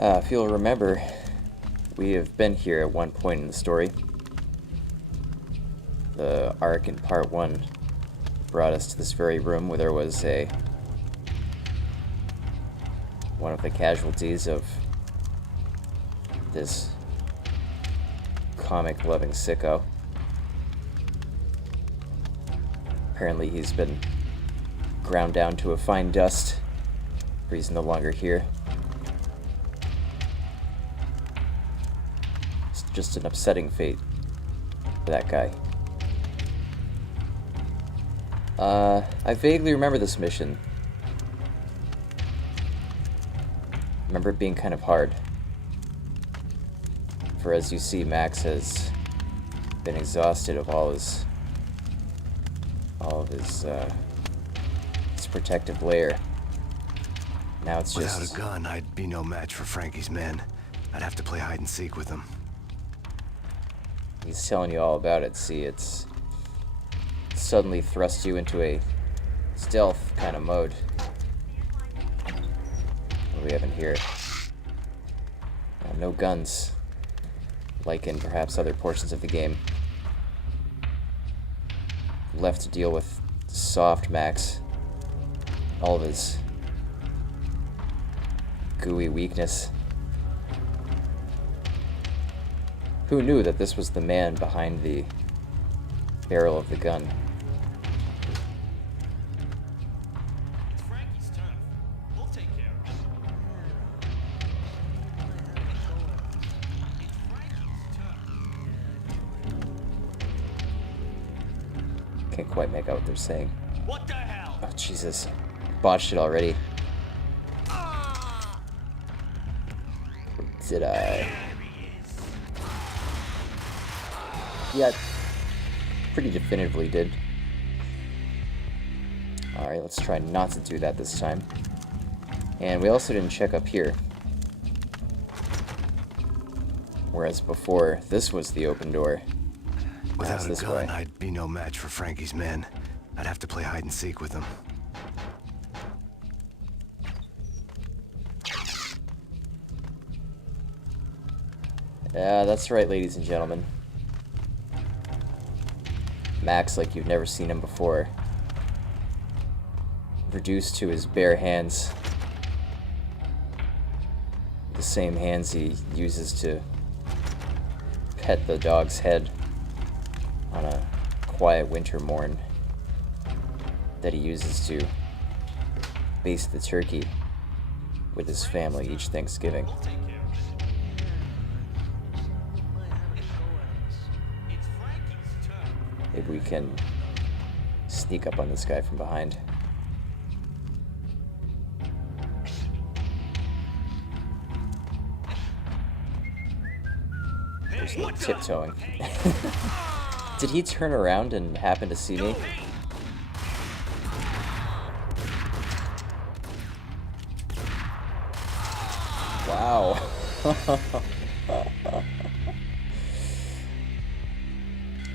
If you'll remember, we have been here at one point in the story. The arc in part 1 brought us to this very room where there was one of the casualties of this comic-loving sicko. Apparently he's been ground down to a fine dust, for he's no longer here. It's just an upsetting fate for that guy. I vaguely remember this mission. Remember it being kind of hard. For as you see, Max has been exhausted of all of his protective layer. Now it's just... Without a gun, I'd be no match for Frankie's men. I'd have to play hide and seek with them. He's telling you all about it. See, it's suddenly thrust you into a stealth kind of mode. What do we have in here? No guns, like in perhaps other portions of the game. Left to deal with soft Max. All of his gooey weakness. Who knew that this was the man behind the barrel of the gun? It's Frankie's turn. We'll take care of it. It's Frankie's turn. Can't quite make out what they're saying. What the hell? Oh, Jesus. Botched it already. Did I? Yeah, pretty definitively did. Alright, let's try not to do that this time. And we also didn't check up here. Whereas before, this was the open door. Without a this gun, way. I'd be no match for Frankie's men. I'd have to play hide and seek with them. Yeah, that's right, ladies and gentlemen. Max, like you've never seen him before. Reduced to his bare hands. The same hands he uses to pet the dog's head on a quiet winter morn, that he uses to baste the turkey with his family each Thanksgiving. We'll take care of it. It's Frankie's turn. Maybe we can sneak up on this guy from behind. There's no tiptoeing. Did he turn around and happen to see me? Wow.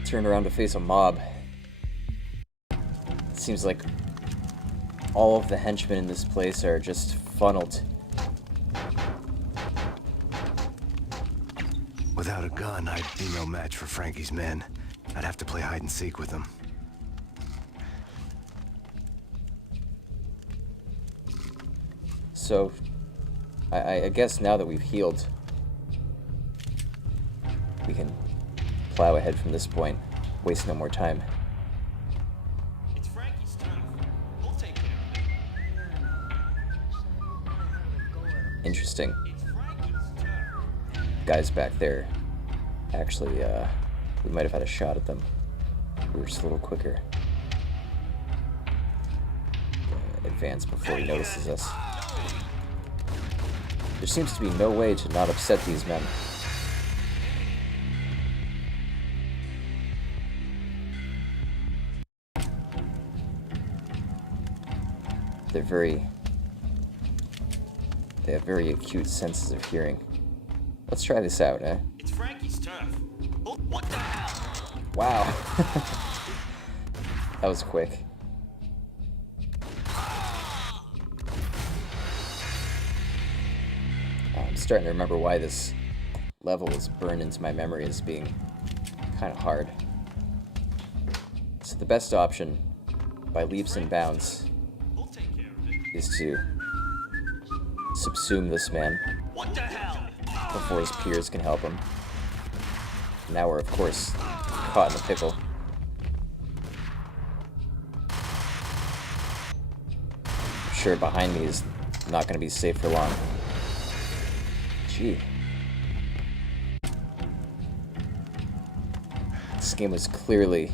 Turned around to face a mob. Seems like all of the henchmen in this place are just funneled. Without a gun, I'd be no match for Frankie's men. I'd have to play hide and seek with them. So, I guess now that we've healed, we can plow ahead from this point. Waste no more time. It's Frankie's turn. We'll take care of it. Interesting. It's Frankie's turn. Guys back there. Actually, we might have had a shot at them. We were just a little quicker. Advance before he notices us. There seems to be no way to not upset these men. They have very acute senses of hearing. Let's try this out, eh? It's Frankie's turn. Oh, what the hell? Wow. That was quick. Oh I'm starting to remember why this level was burned into my memory as being kind of hard. So the best option, by leaps and bounds, We'll take care of it. is to subsume this man What the hell? before his peers can help him. Now we're, of course, caught in a pickle. I'm sure behind me is not going to be safe for long. Gee. This game was clearly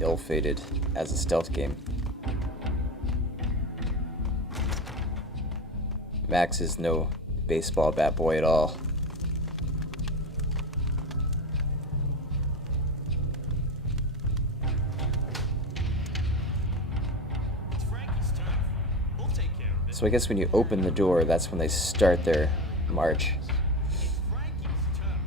ill-fated as a stealth game. Max is no baseball bat boy at all. It's Frankie's turn. We'll take care of it. So I guess when you open the door, that's when they start their march. It's Frankie's turn.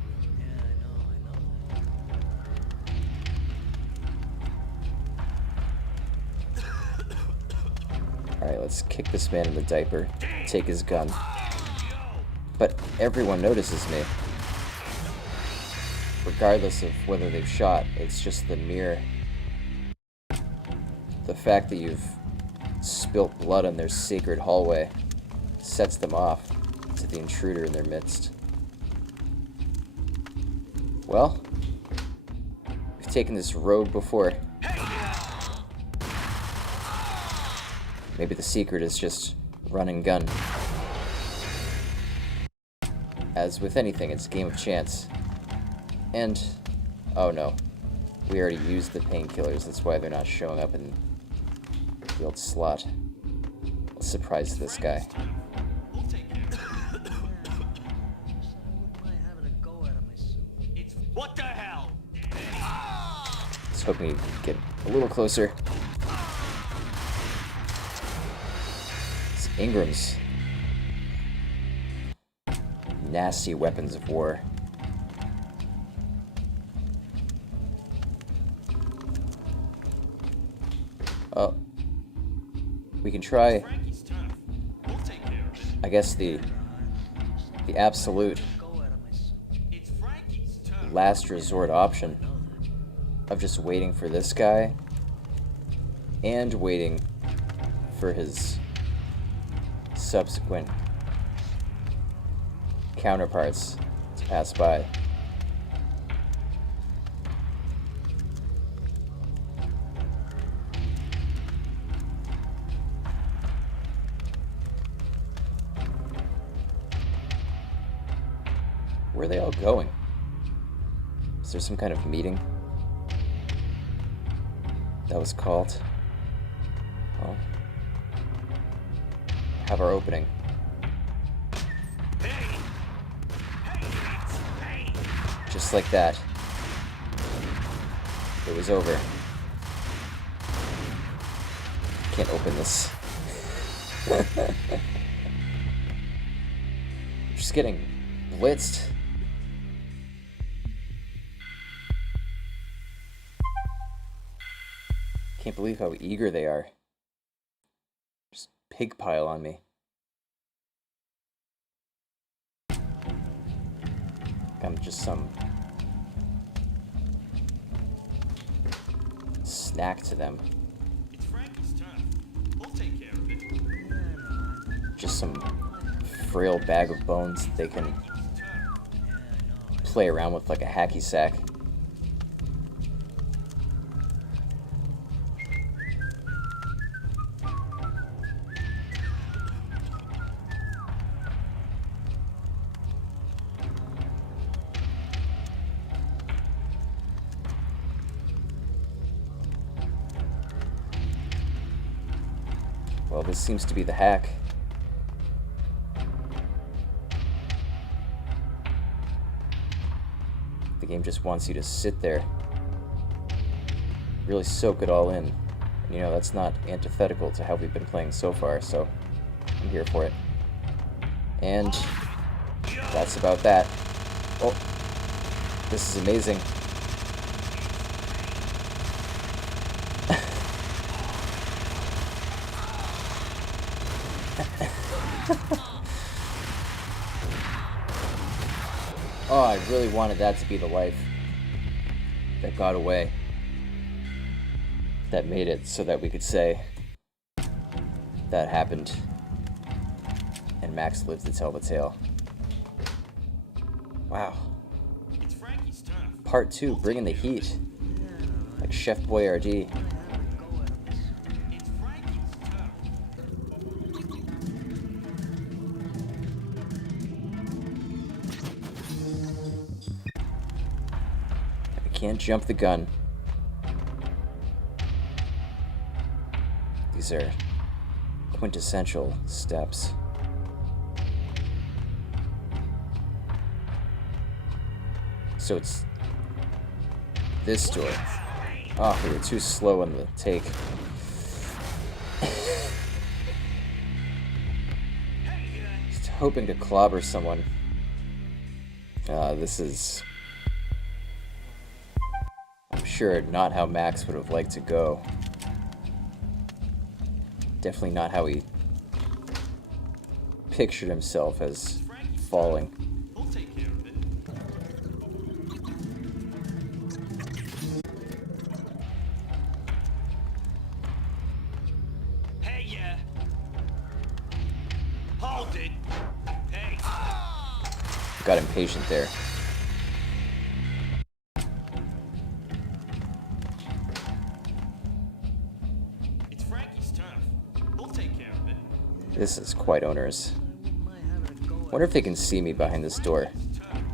Alright, let's kick this man in the diaper, take his gun. But everyone notices me. Regardless of whether they've shot, it's just the fact that you've spilt blood on their sacred hallway sets them off to the intruder in their midst. Well, we've taken this road before. Maybe the secret is just run and gun. As with anything, it's a game of chance. And, oh no, we already used the painkillers, that's why they're not showing up in the old slot. Let's surprise this guy. We'll take care of it. It's what the hell? I was hoping he'd get a little closer. It's Ingram's nasty weapons of war. Oh, we can try, Frankie's turn. We'll take care of it. I guess, the absolute It's Frankie's turn. last resort option of just waiting for this guy and waiting for his subsequent counterparts to pass by. Where are they all going? Is there some kind of meeting that was called? Well, have our opening. Just like that. It was over. Can't open this. Just getting blitzed. Can't believe how eager they are. Just pig pile on me. I'm just some snack to them. It's Frankie's turn. We'll take care of it. Just some frail bag of bones that they can play around with like a hacky sack. Well, this seems to be the hack. The game just wants you to sit there, really soak it all in. You know, that's not antithetical to how we've been playing so far, so I'm here for it. And that's about that. Oh, this is amazing. Oh, I really wanted that to be the life that got away. That made it so that we could say that happened and Max lived to tell the tale. Wow. It's Frankie's turn. Part 2, bringing the heat. Like Chef Boyardee. It's Frankie's turn. I can't jump the gun. These are quintessential steps. So it's this door. Oh, we were too slow on the take. Just hoping to clobber someone. This is... I'm sure not how Max would have liked to go. Definitely not how he pictured himself as falling. We'll take care of it. Hey, yeah. Hold it. Hey. Got impatient there. It's Frankie's turn. We'll take care of it. This is quite onerous. Wonder if they can see me behind this door. Turn.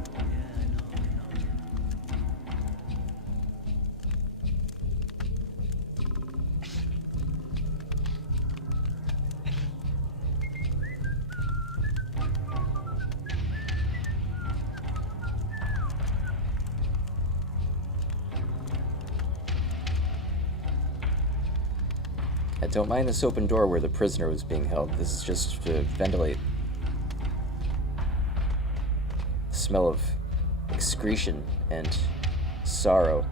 I don't mind this open door where the prisoner was being held. This is just to ventilate. The smell of excretion and sorrow.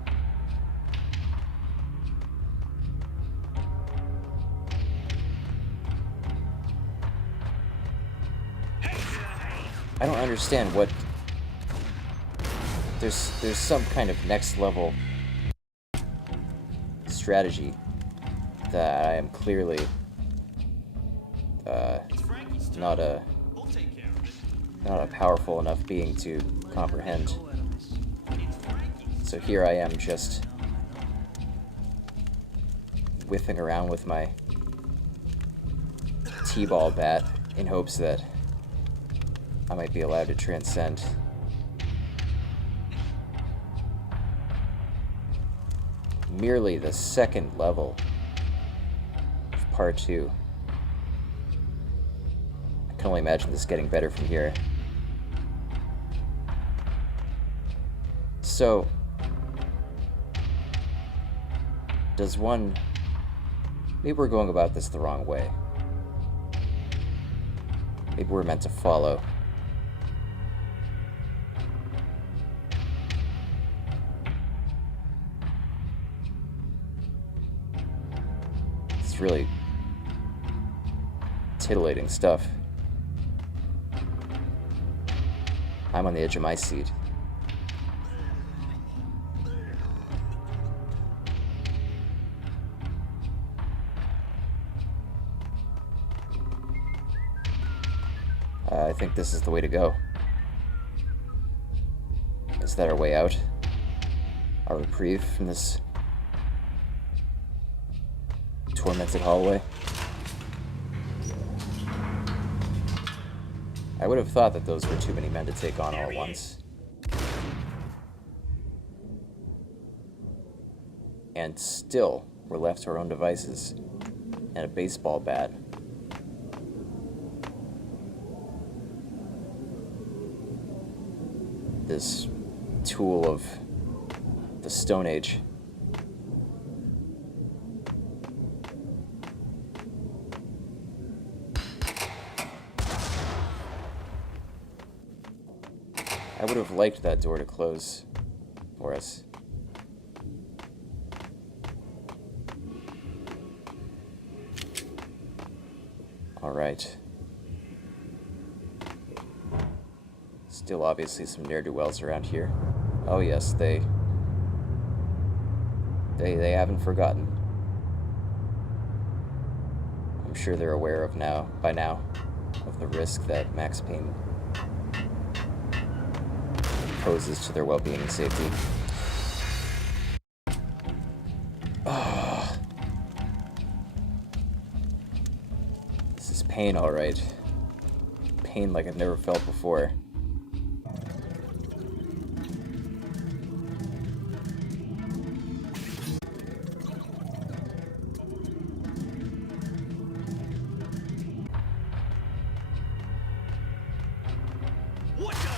I don't understand what... There's some kind of next level strategy that I am clearly It's Frankie's turn. not We'll take care of it. a powerful enough being to comprehend. It's Frankie's. So here I am just whiffing around with my t-ball bat in hopes that I might be allowed to transcend. Merely the second level of part 2. I can only imagine this getting better from here. So, does one... Maybe we're going about this the wrong way. Maybe we're meant to follow. It's really titillating stuff. I'm on the edge of my seat. I think this is the way to go. Is that our way out? Our reprieve from this tormented hallway? I would have thought that those were too many men to take on all at once. And still, we're left to our own devices and a baseball bat. This tool of the Stone Age. I would have liked that door to close for us. All Alright. Still obviously some ne'er-do-wells around here. Oh yes, they haven't forgotten. I'm sure they're aware of by now of the risk that Max Payne poses to their well-being and safety. This is pain, alright. Pain like I've never felt before. What the?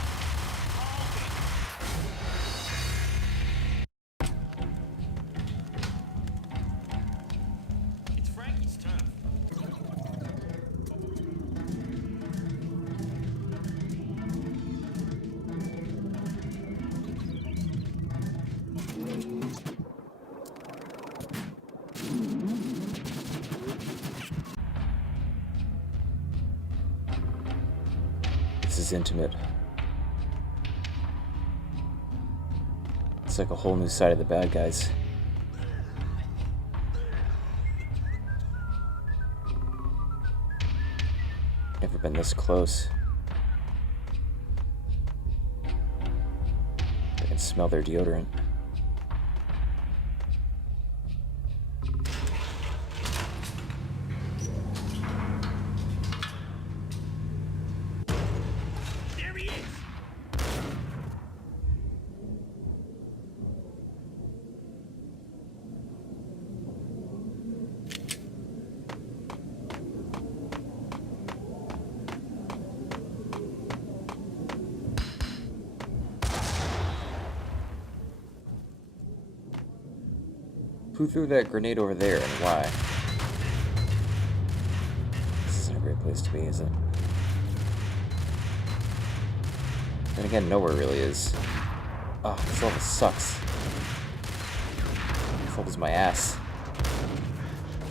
It's Frankie's turn. This is intimate. It's like a whole new side of the bad guys. Never been this close. I can smell their deodorant. There he is. Who threw that grenade over there and why? This isn't a great place to be, is it? Then again, nowhere really is. Oh, this level sucks. This level's my ass.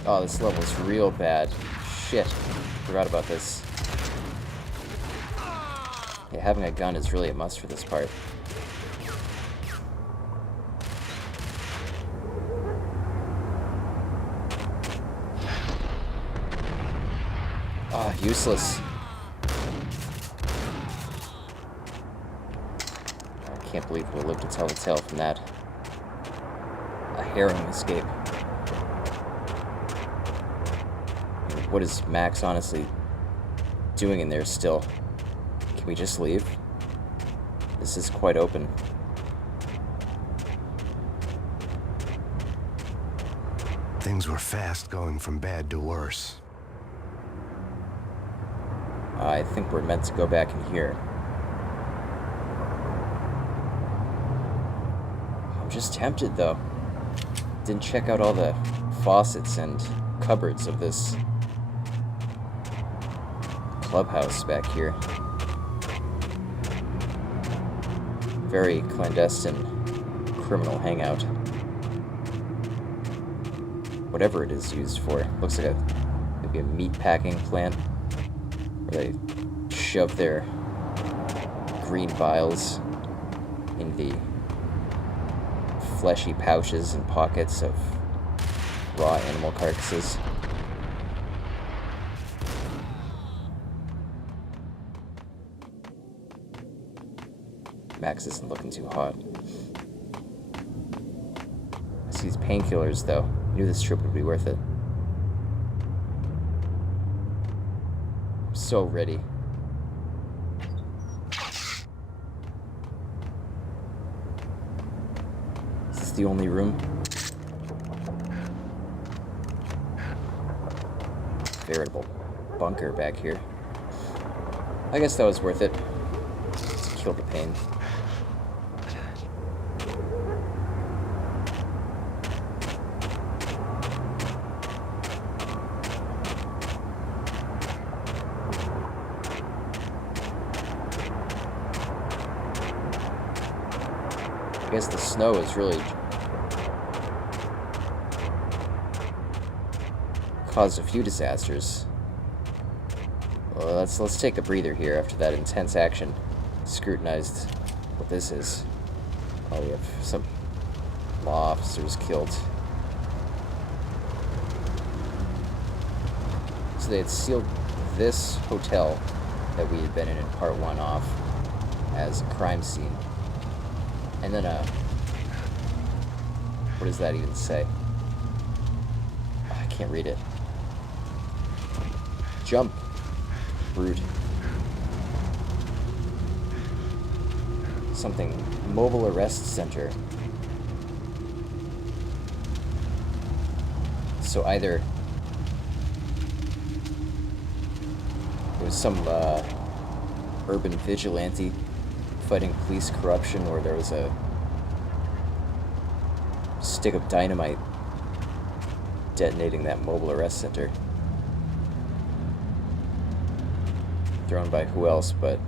Oh, this level's real bad. Shit. Forgot about this. Yeah, having a gun is really a must for this part. Ah, useless. I can't believe we'll live to tell the tale from that. A harrowing escape. What is Max honestly doing in there still? Can we just leave? This is quite open. Things were fast going from bad to worse. I think we're meant to go back in here. I'm just tempted, though. Didn't check out all the faucets and cupboards of this clubhouse back here. Very clandestine criminal hangout. Whatever it is used for. Looks like maybe a meat packing plant. Where they shove their green vials in the fleshy pouches and pockets of raw animal carcasses. Max isn't looking too hot. I see these painkillers, though. I knew this trip would be worth it. I'm so ready. Is this the only room? Veritable bunker back here. I guess that was worth it. To kill the pain. I guess the snow is really caused a few disasters. let's take a breather here after that intense action. Scrutinized what this is. Oh, we have some law officers killed. So they had sealed this hotel that we had been in part 1 off as a crime scene. And then, what does that even say? I can't read it. Jump, brute. Something, mobile arrest center. So either it was some urban vigilante fighting police corruption, or there was a stick of dynamite detonating that mobile arrest center. Thrown by who else but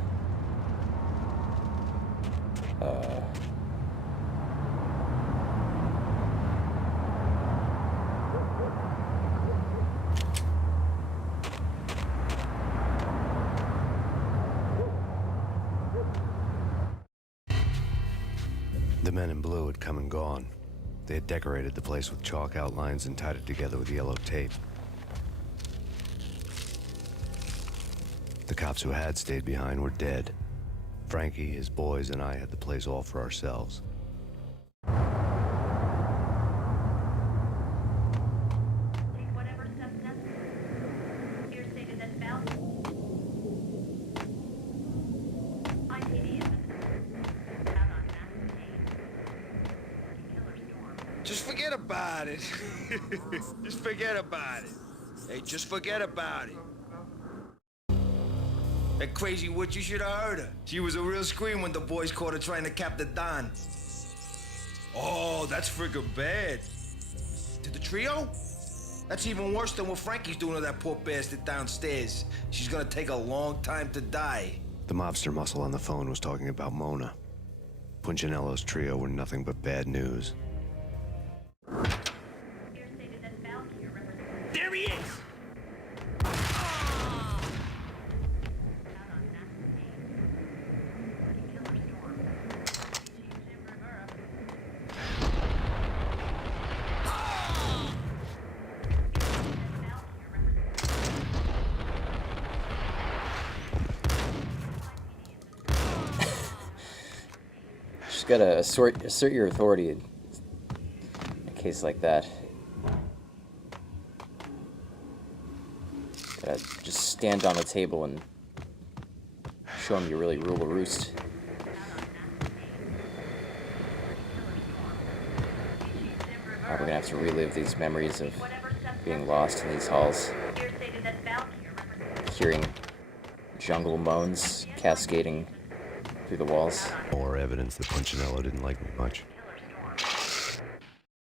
The men in blue had come and gone. They had decorated the place with chalk outlines and tied it together with yellow tape. The cops who had stayed behind were dead. Frankie, his boys, and I had the place all for ourselves. Just forget about it. Just forget about it. Hey, just forget about it. That crazy witch, you should have heard her. She was a real scream when the boys caught her trying to cap the Don. Oh, that's friggin' bad. To the trio? That's even worse than what Frankie's doing to that poor bastard downstairs. She's gonna take a long time to die. The mobster muscle on the phone was talking about Mona. Punchinello's trio were nothing but bad news. There he is! Just gotta assert your authority in a case like that. Gotta just stand on the table and show them you really rule the roost. We're gonna have to relive these memories of being lost in these halls, hearing jungle moans cascading through the walls. More evidence that Punchinello didn't like me much.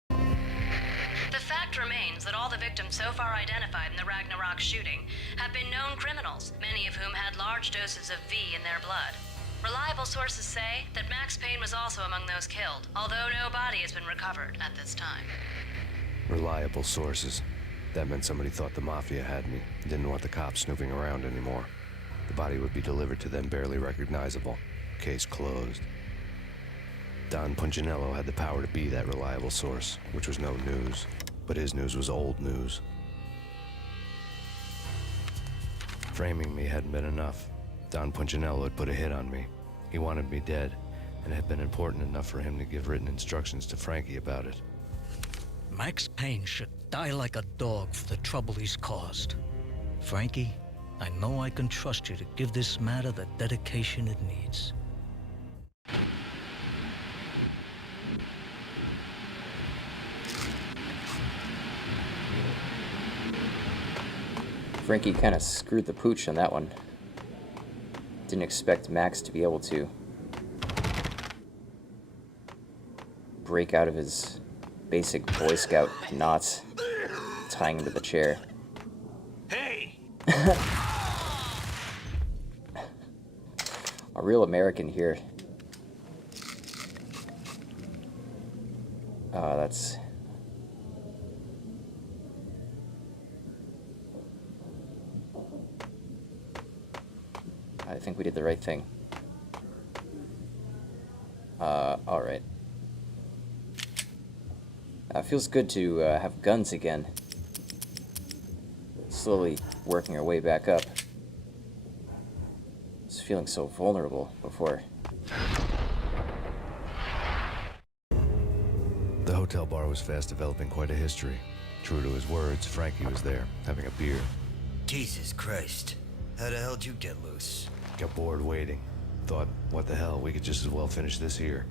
The fact remains that all the victims so far identified in the Ragnarok shooting have been known criminals, many of whom had large doses of V in their blood. Reliable sources say that Max Payne was also among those killed, although no body has been recovered at this time. Reliable sources. That meant somebody thought the Mafia had me, didn't want the cops snooping around anymore. The body would be delivered to them barely recognizable. Case closed. Don Punchinello had the power to be that reliable source, which was no news. But his news was old news. Framing me hadn't been enough. Don Punchinello had put a hit on me. He wanted me dead, and it had been important enough for him to give written instructions to Frankie about it. Max Payne should die like a dog for the trouble he's caused. Frankie, I know I can trust you to give this matter the dedication it needs. Frankie kind of screwed the pooch on that one. Didn't expect Max to be able to break out of his basic Boy Scout knots, tying him to the chair. Hey! A real American here. That's... I think we did the right thing. Alright. Feels good to have guns again. Slowly working our way back up. I was feeling so vulnerable before. The hotel bar was fast developing quite a history. True to his words, Frankie was there, having a beer. Jesus Christ. How the hell did you get loose? Got bored waiting. Thought, what the hell, we could just as well finish this here.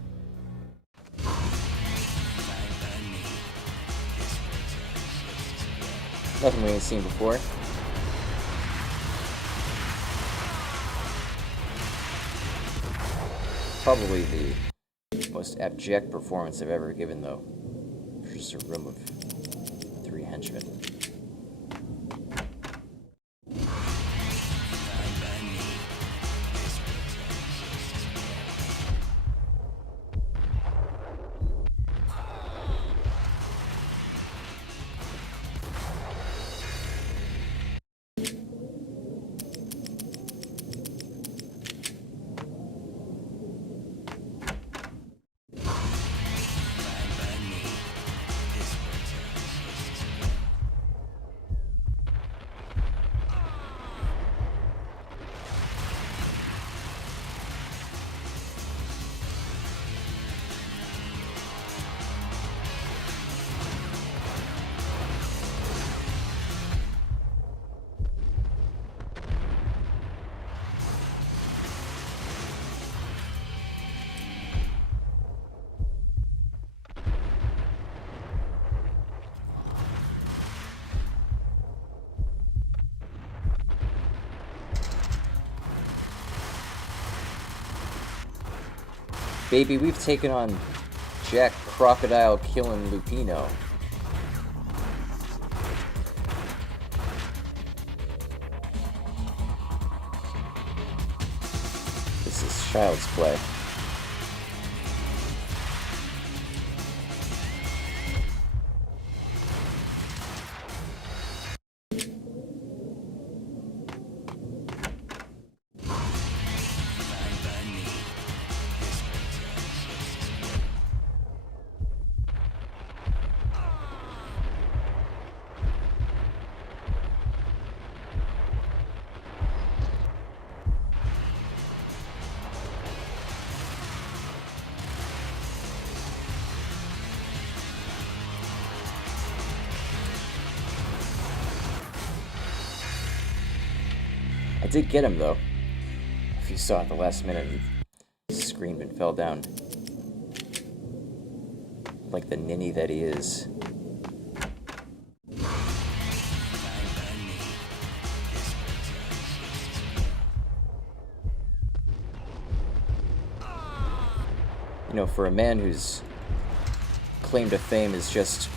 Nothing we ain't seen before. Probably the most abject performance I've ever given, though. For just a room of 3 henchmen. Baby, we've taken on Jack Crocodile killing Lupino. This is child's play. I did get him, though. If you saw at the last minute, he screamed and fell down. Like the ninny that he is. You know, for a man whose claim to fame is just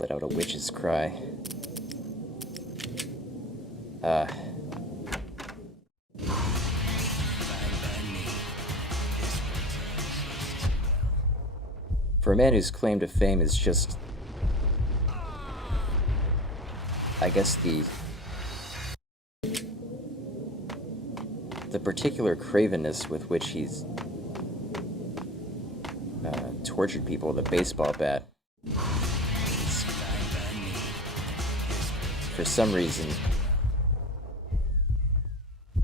let out a witch's cry. For a man whose claim to fame is just, I guess, the particular cravenness with which he's tortured people with a baseball bat. He's, for some reason,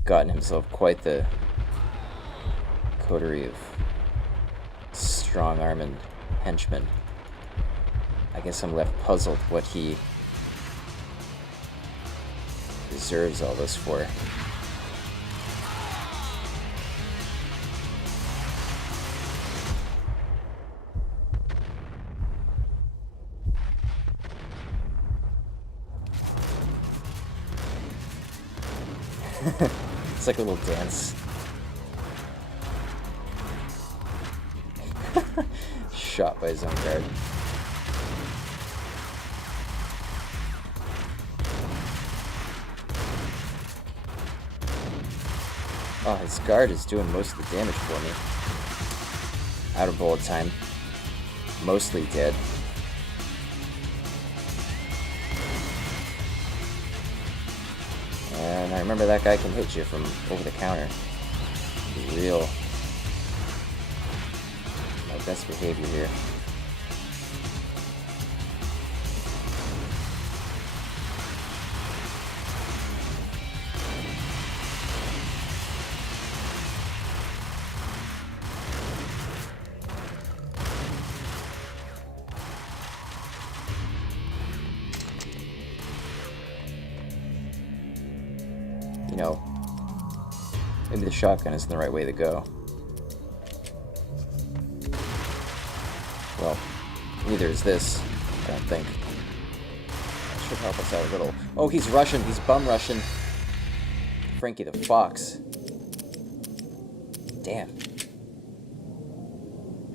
gotten himself quite the coterie of strong-armed henchmen. I guess I'm left puzzled what he deserves all this for. It's like a little dance. Shot by his own guard. Oh, his guard is doing most of the damage for me. Out of bullet time. mostly dead. And I remember that guy can hit you from over the counter. Be real. My best behavior here. You know, maybe the shotgun isn't the right way to go. Well, neither is this, I don't think. That should help us out a little. Oh, he's Russian. He's bum Russian. Frankie the Fox. Damn.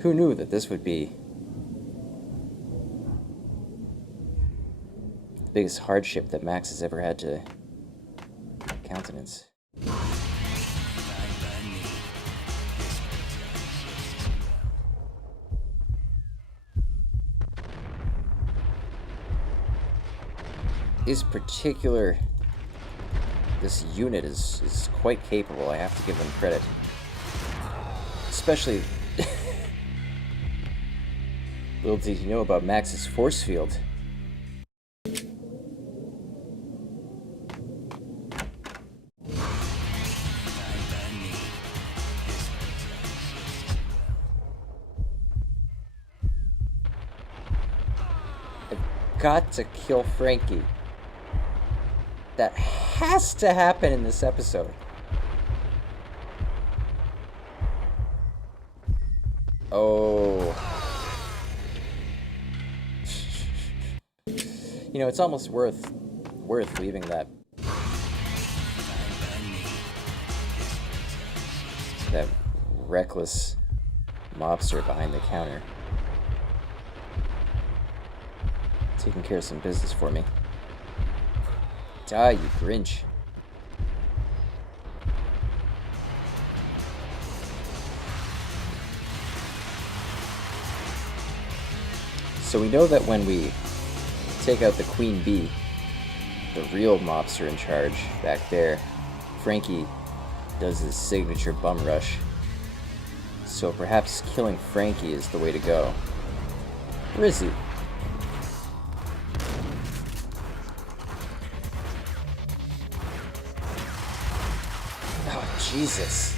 Who knew that this would be the biggest hardship that Max has ever had to countenance? This unit is quite capable. I have to give them credit. Especially, little did you know about Max's force field. I've got to kill Frankie. That has to happen in this episode. Oh. You know, it's almost worth leaving that reckless mobster behind the counter, taking care of some business for me. Die, you Grinch. So we know that when we take out the Queen Bee, the real mobster in charge back there, Frankie does his signature bum rush. So perhaps killing Frankie is the way to go. Where is he? Oh, Jesus.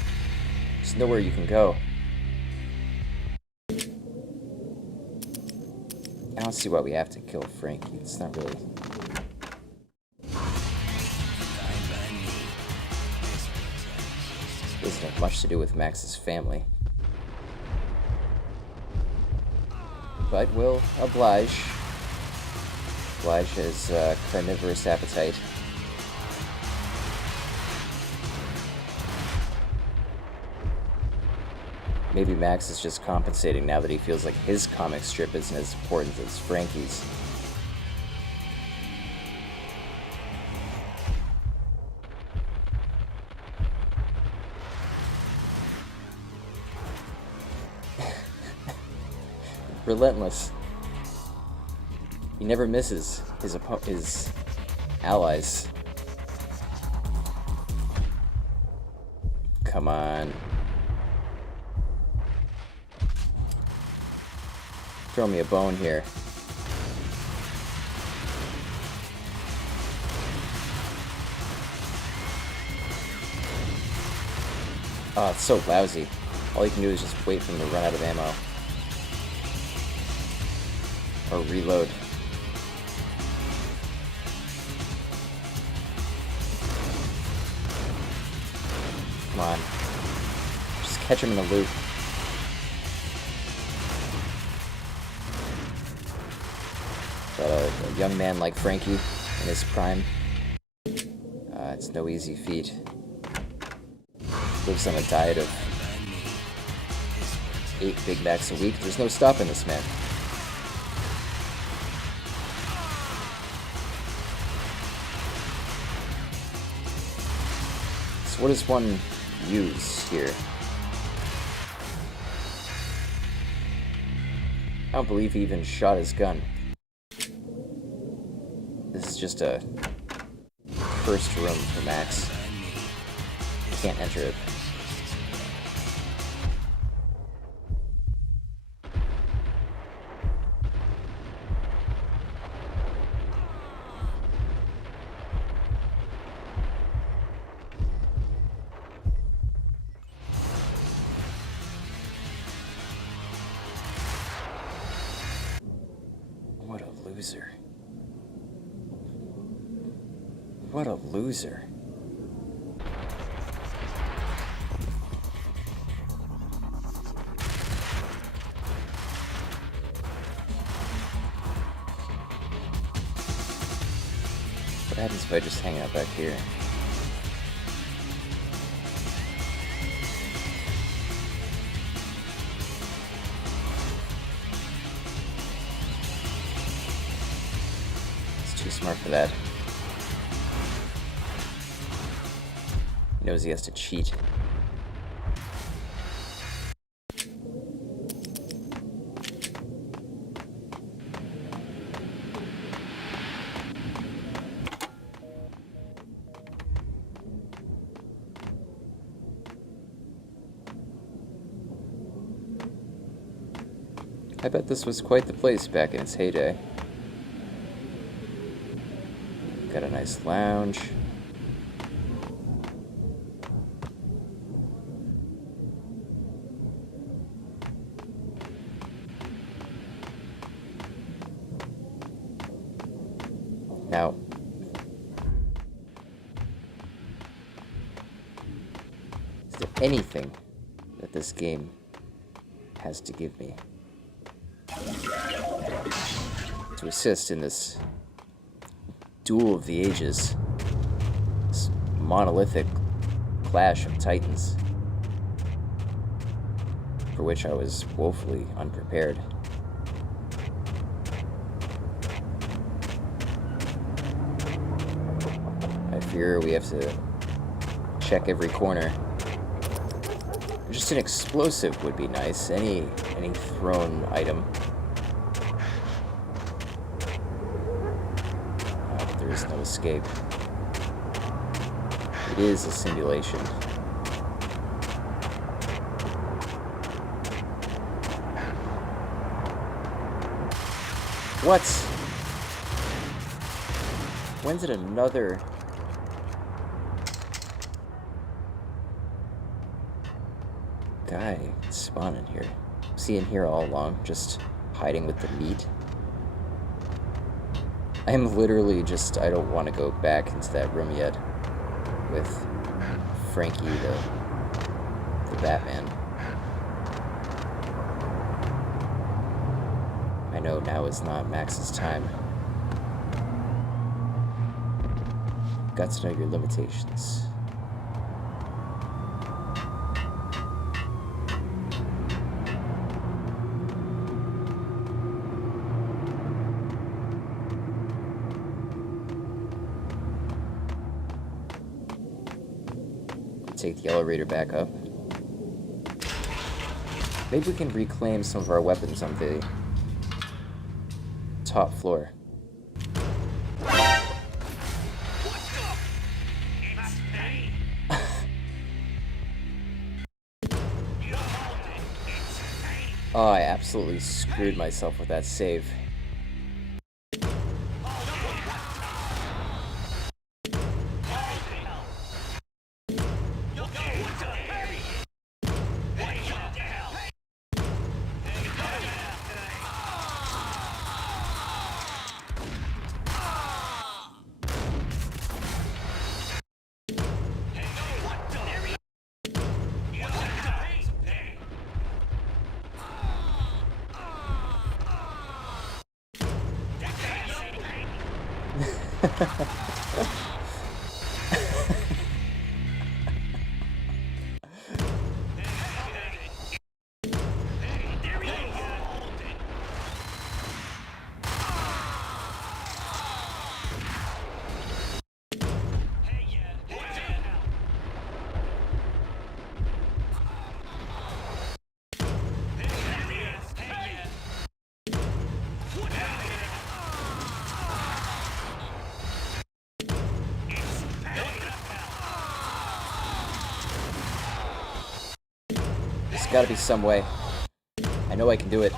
There's nowhere you can go. I don't see why we have to kill Frankie. It's not really... doesn't have much to do with Max's family. But we'll oblige. Oblige his carnivorous appetite. Maybe Max is just compensating now that he feels like his comic strip isn't as important as Frankie's. Relentless. He never misses his allies. Come on. Throw me a bone here. Oh, it's so lousy. All you can do is just wait for him to run out of ammo. Or reload. Come on. Just catch him in the loop. But a young man like Frankie in his prime, it's no easy feat. Lives on a diet of 8 Big Macs a week. There's no stopping this man. So what does one use here? I don't believe he even shot his gun. This is just a cursed room for Max. Can't enter it. What a loser. What a loser. What happens if I just hang out back here? It's too smart for that. He knows he has to cheat. I bet this was quite the place back in its heyday. Got a nice lounge. Now, is there anything that this game has to give me to assist in this duel of the ages, this monolithic clash of titans, for which I was woefully unprepared? I fear we have to check every corner. Just an explosive would be nice. Any thrown item. But there is no escape. It is a simulation. What? When's it another? Guy spawning here. Was he in here all along, just hiding with the meat? I am literally just, I don't want to go back into that room yet with Frankie the Batman. I know now is not Max's time. Got to know your limitations. Take the elevator back up. Maybe we can reclaim some of our weapons on the top floor. Oh, I absolutely screwed myself with that save. gotta be some way. I know I can do it.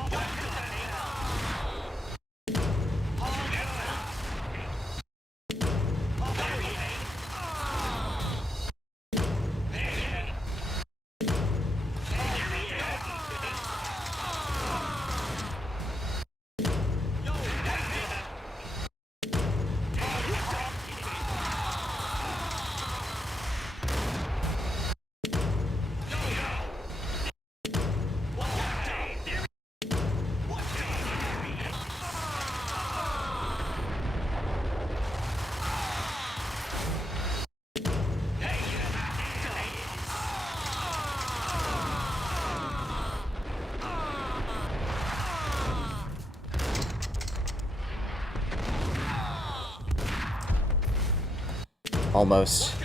Almost.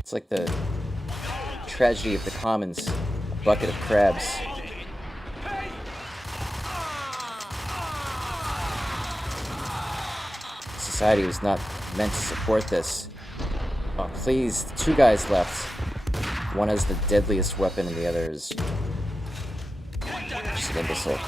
It's like the tragedy of the commons, a bucket of crabs. Society was not meant to support this. Oh, please, 2 guys left. One has the deadliest weapon and the other is just an imbecile.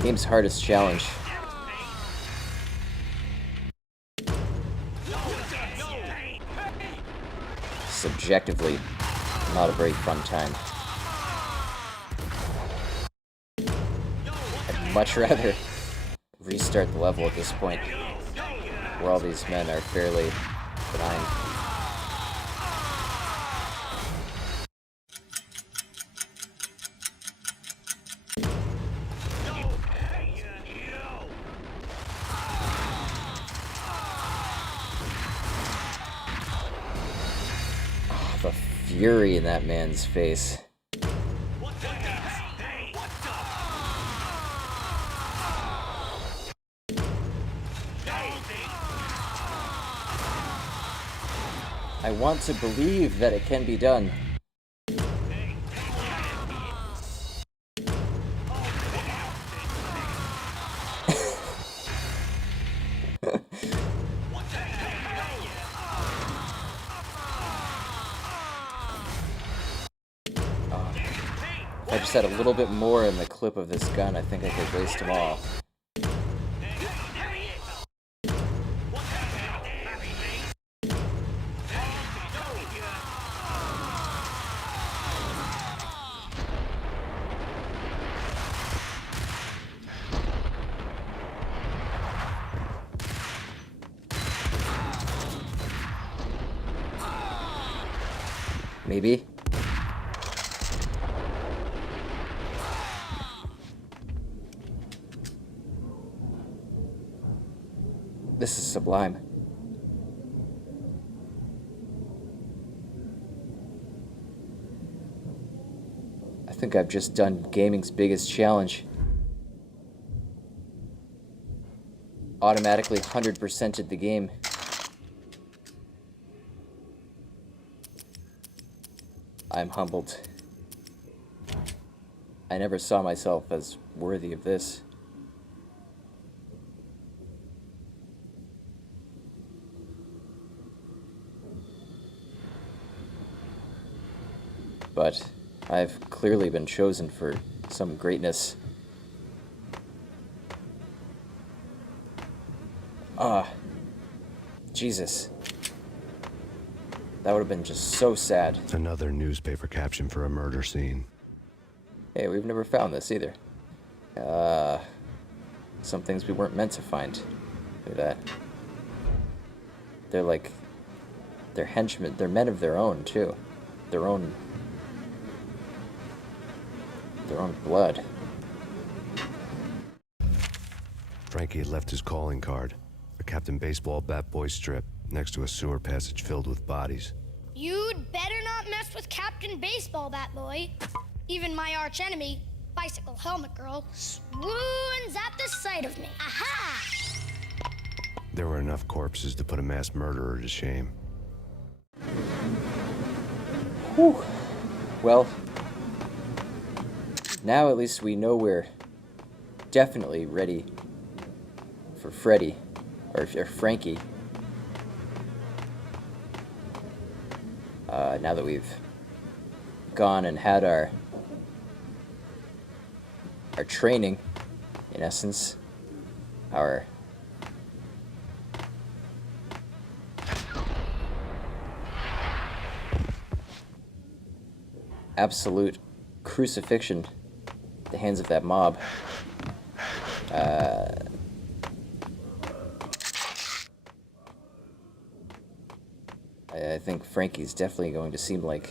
Game's hardest challenge. Subjectively, not a very fun time. I'd much rather restart the level at this point, where all these men are fairly benign. The fury in that man's face. I want to believe that it can be done. If I just had a little bit more in the clip of this gun, I think I could waste them all. Maybe. This is sublime. I think I've just done gaming's biggest challenge. Automatically 100%ed the game. I'm humbled. I never saw myself as worthy of this. but I've clearly been chosen for some greatness. Ah, Jesus. That would have been just so sad. Another newspaper caption for a murder scene. Hey, we've never found this either. Some things we weren't meant to find. Look at that. They're henchmen. They're men of their own, too. Their own blood. Frankie had left his calling card, a Captain Baseball bat boy strip, next to a sewer passage filled with bodies. You'd better not mess with Captain Baseball Bat Boy. Even my arch enemy, Bicycle Helmet Girl, swoons at the sight of me. Aha! There were enough corpses to put a mass murderer to shame. Whew. Well, now at least we know we're definitely ready for Freddy, or Frankie. Now that we've gone and had our training, in essence, our absolute crucifixion at the hands of that mob. I think Frankie's definitely going to seem like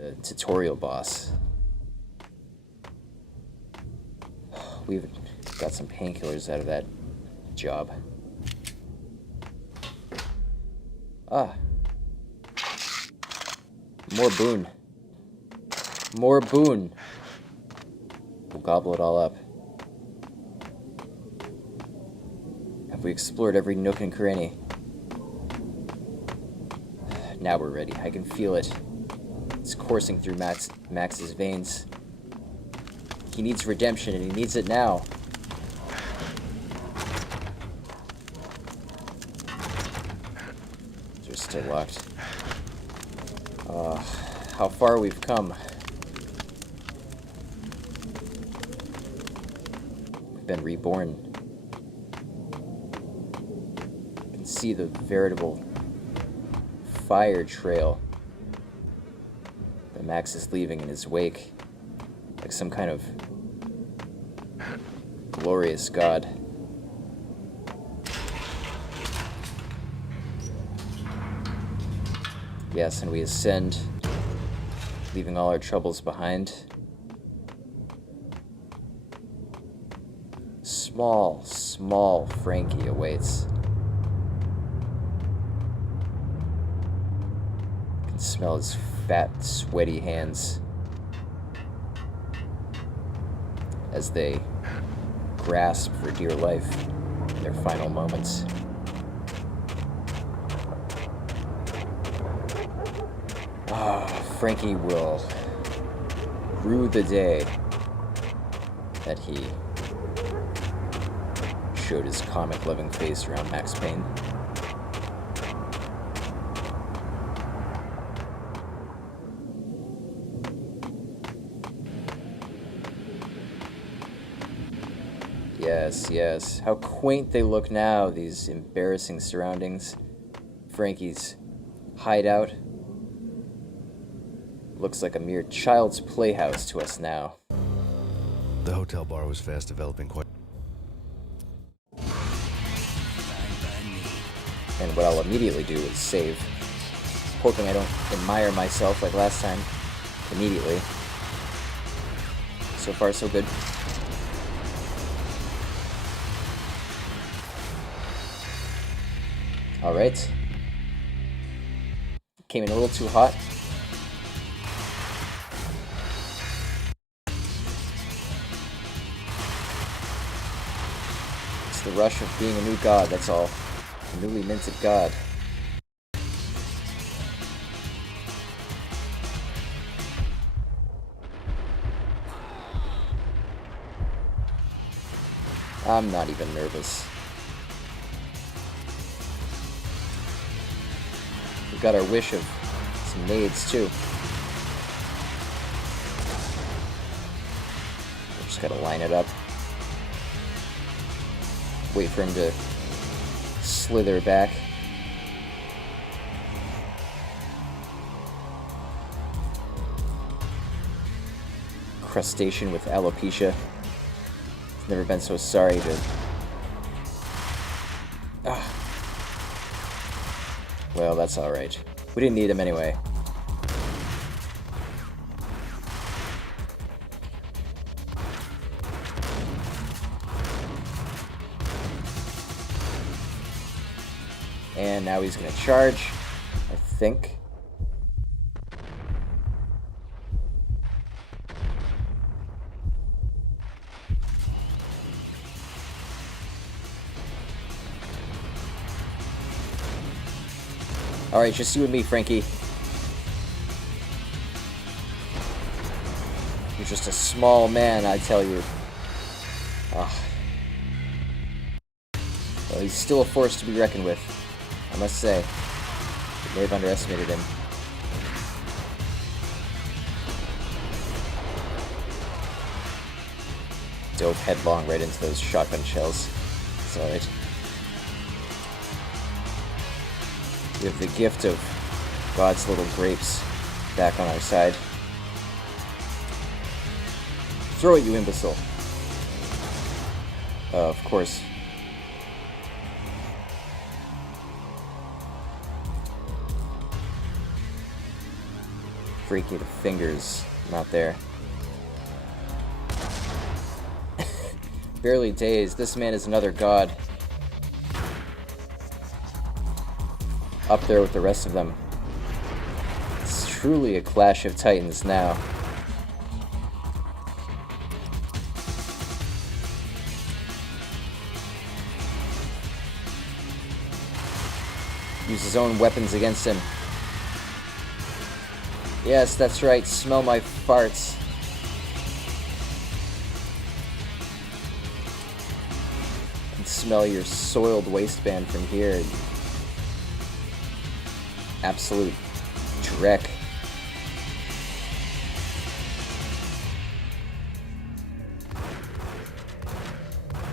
a tutorial boss. We've got some painkillers out of that job. Ah. More boon. More boon. We'll gobble it all up. Have we explored every nook and cranny? Now we're ready. I can feel it. It's coursing through Max's veins. He needs redemption, and he needs it now. They're still locked. How far we've come. We've been reborn. You can see the veritable fire trail that Max is leaving in his wake, like some kind of glorious god. Yes, and we ascend, leaving all our troubles behind. Small Frankie awaits. I can smell his fat, sweaty hands as they grasp for dear life in their final moments. Frankie will rue the day that he showed his comic-loving face around Max Payne. Yes. How quaint they look now, these embarrassing surroundings. Frankie's hideout looks like a mere child's playhouse to us now. The hotel bar was fast developing quite... And what I'll immediately do is save, hoping I don't admire myself like last time immediately. So far, so good. Alright. Came in a little too hot. It's the rush of being a new god, that's all. A newly minted god. I'm not even nervous. We've got our wish of some nades, too. Just gotta line it up. Wait for him to slither back. Crustacean with alopecia. Never been so sorry to... Ah. Well, that's alright. We didn't need him anyway. And now he's gonna charge, I think. Alright, just you and me, Frankie. You're just a small man, I tell you. Ugh. Well, he's still a force to be reckoned with, I must say. I may have underestimated him. Dove headlong right into those shotgun shells. It's alright. We have the gift of God's little grapes back on our side. Throw it, you imbecile. Of course. Freaky, the fingers not there. Barely dazed. This man is another god. Up there with the rest of them. It's truly a clash of titans now. Use his own weapons against him. Yes, that's right. Smell my farts. I can smell your soiled waistband from here. Absolute dreck.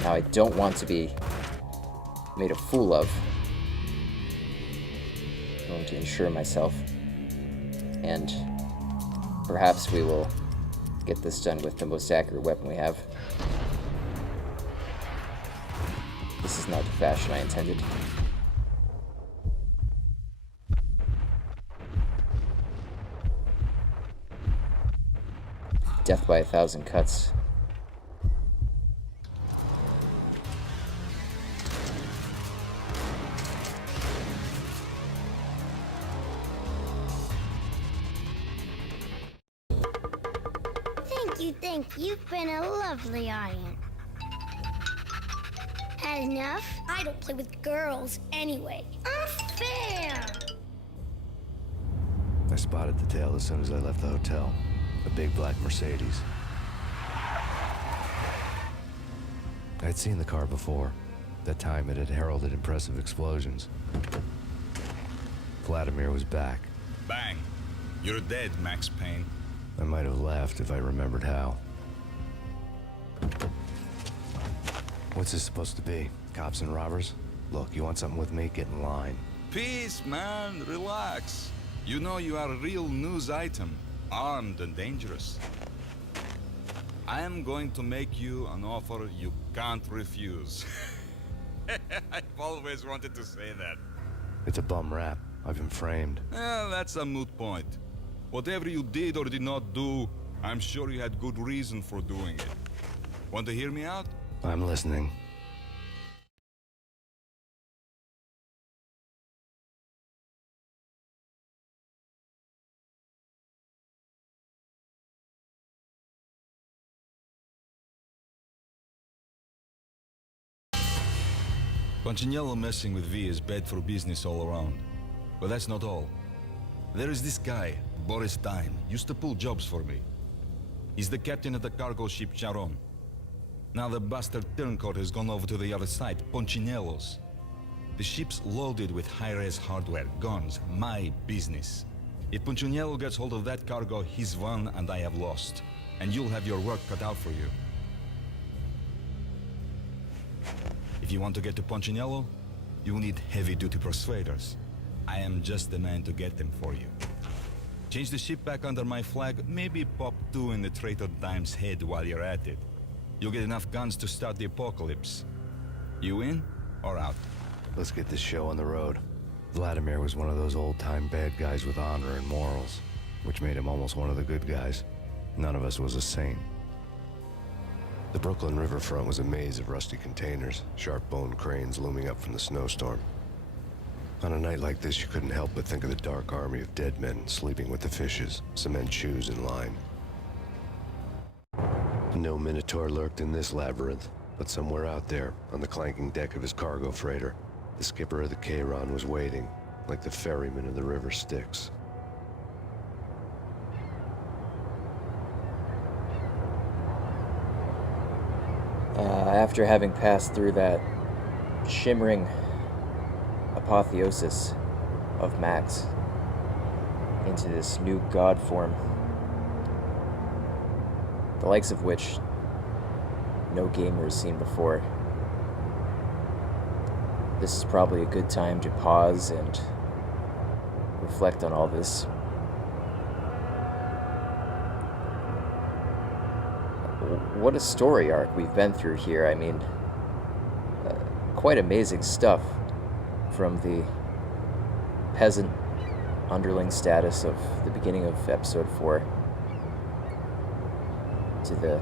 Now I don't want to be made a fool of. I'm going to ensure myself. And perhaps we will get this done with the most accurate weapon we have. This is not the fashion I intended. Death by 1,000 cuts. Thank you. You've been a lovely audience. Had enough? I don't play with girls anyway. Unfair! I spotted the tail as soon as I left the hotel. A big black Mercedes. I'd seen the car before. That time it had heralded impressive explosions. Vladimir was back. Bang! You're dead, Max Payne. I might have laughed if I remembered how. What's this supposed to be? Cops and robbers? Look, you want something with me? Get in line. Peace, man. Relax. You know you are a real news item. Armed and dangerous. I am going to make you an offer you can't refuse. I've always wanted to say that. It's a bum rap. I've been framed. Well, that's a moot point. Whatever you did or did not do, I'm sure you had good reason for doing it. Want to hear me out? I'm listening. Punchinello messing with V is bad for business all around. But that's not all. There is this guy, Boris Stein, used to pull jobs for me. He's the captain of the cargo ship Charon. Now the bastard turncoat has gone over to the other side, Punchinello's. The ship's loaded with high-res hardware, guns, my business. If Punchinello gets hold of that cargo, he's won and I have lost. And you'll have your work cut out for you. If you want to get to Punchinello, you'll need heavy-duty persuaders. I am just the man to get them for you. Change the ship back under my flag, maybe pop 2 in the Traitor Dime's head while you're at it. You'll get enough guns to start the apocalypse. You in or out? Let's get this show on the road. Vladimir was one of those old-time bad guys with honor and morals, which made him almost one of the good guys. None of us was a saint. The Brooklyn riverfront was a maze of rusty containers, sharp-boned cranes looming up from the snowstorm. On a night like this, you couldn't help but think of the dark army of dead men sleeping with the fishes, cement shoes in line. No Minotaur lurked in this labyrinth, but somewhere out there, on the clanking deck of his cargo freighter, the skipper of the Cheiron was waiting, like the ferryman of the river Styx. After having passed through that shimmering apotheosis of Max into this new god form, the likes of which no gamer has seen before, this is probably a good time to pause and reflect on all this. What a story arc we've been through here. I mean, quite amazing stuff, from the peasant underling status of the beginning of episode 4 to the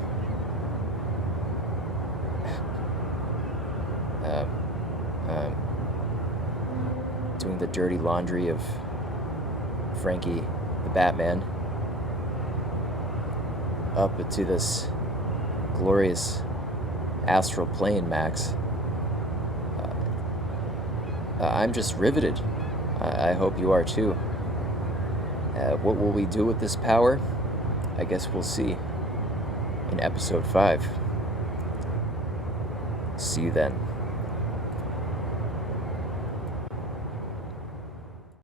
doing the dirty laundry of Frankie the Batman, up into this glorious astral plane, Max. I'm just riveted. I hope you are too. What will we do with this power? I guess we'll see in episode 5. See you then.